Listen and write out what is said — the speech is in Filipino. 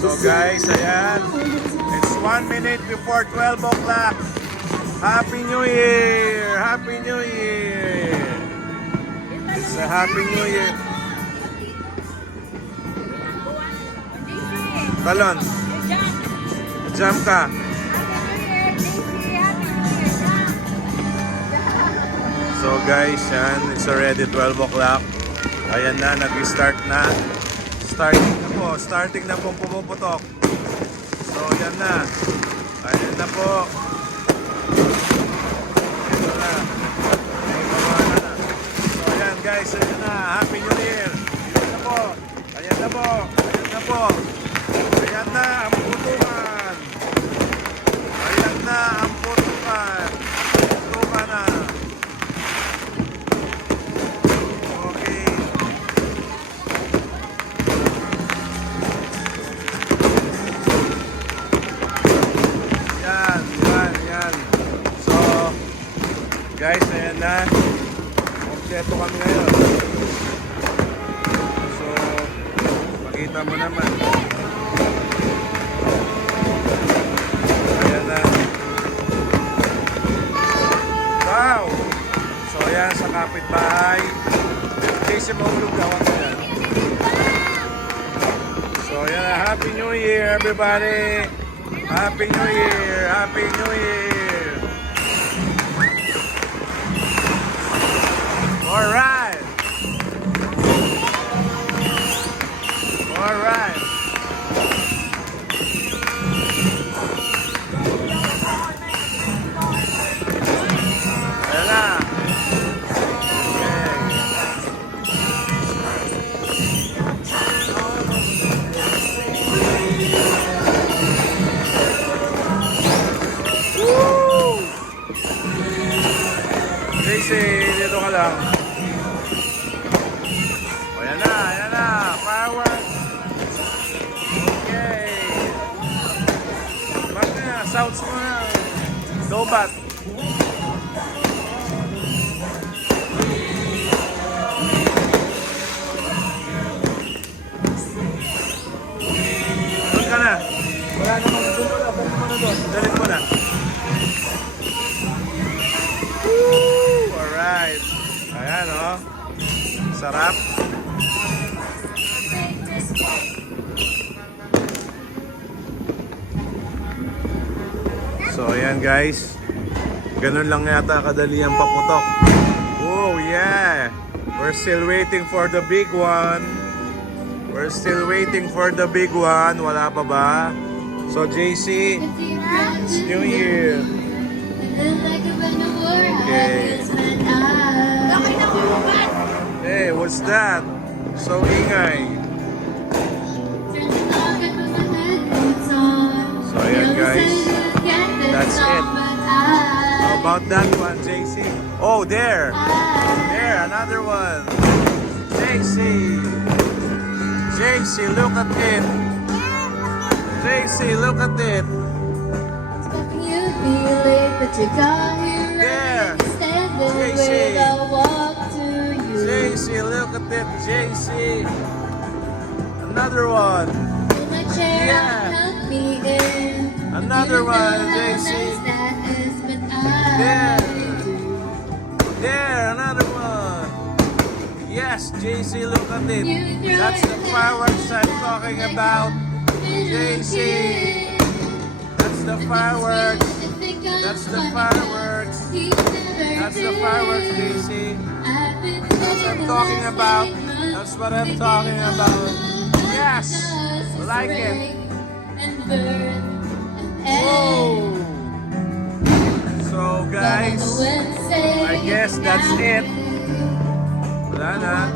So guys, ayan. It's 1 minute before 12 o'clock. Happy New Year! Happy New Year! It's a Happy New Year. Talon, jump ka. So guys, yan, it's already 12 o'clock. Ayan na, nag-start na. Starting na po pumuputok. So yan na. Ayan na po. Ito na. May pamana na. So ayan guys, ayan na. Happy New Year. Ayan na po. Ayan na po. Ayan na po. Ayan na ang putukan. Ayan na ang putukan. Putukan na. Okay. Yan. So, guys, ayan na. Kompleto kami ngayon. So, makita mo naman. Ayan na. Wow! So, ayan sa kapitbahay. Kasi mahulog gawan ko yan. So, ayan na. Happy New Year, everybody! Happy New Year! Happy New Year! Alright! Alright! Ayan na! Okay. Woo! Casey, dito ka lang. O, yan na. Fireworks. Okay. Ba't na, sounds mo na. Dobat. Doon ka na. Wala naman doon. Dalit mo na. Woo! Alright. Ayan, oh. Sarap. So, ayan guys. Ganun lang yata kadali ang paputok. Oh, yeah. We're still waiting for the big one. Wala pa ba? So, JC, it's New Year. Okay. Hey, what's that? So ingay. So ayan guys. That's it. How about that one, JC? Oh, there, another one. JC, look at it. JC, look at it. There, JC, look at it, JC. Another one. Yeah. Another one, JC. There, another one. Yes, JC, look at it. That's the fireworks I'm talking about. JC. That's the fireworks. That's the fireworks. That's the fireworks, JC. That's what I'm talking about. That's what I'm talking about. Yes, like it. Whoa. So guys, I guess that's it. Wala na.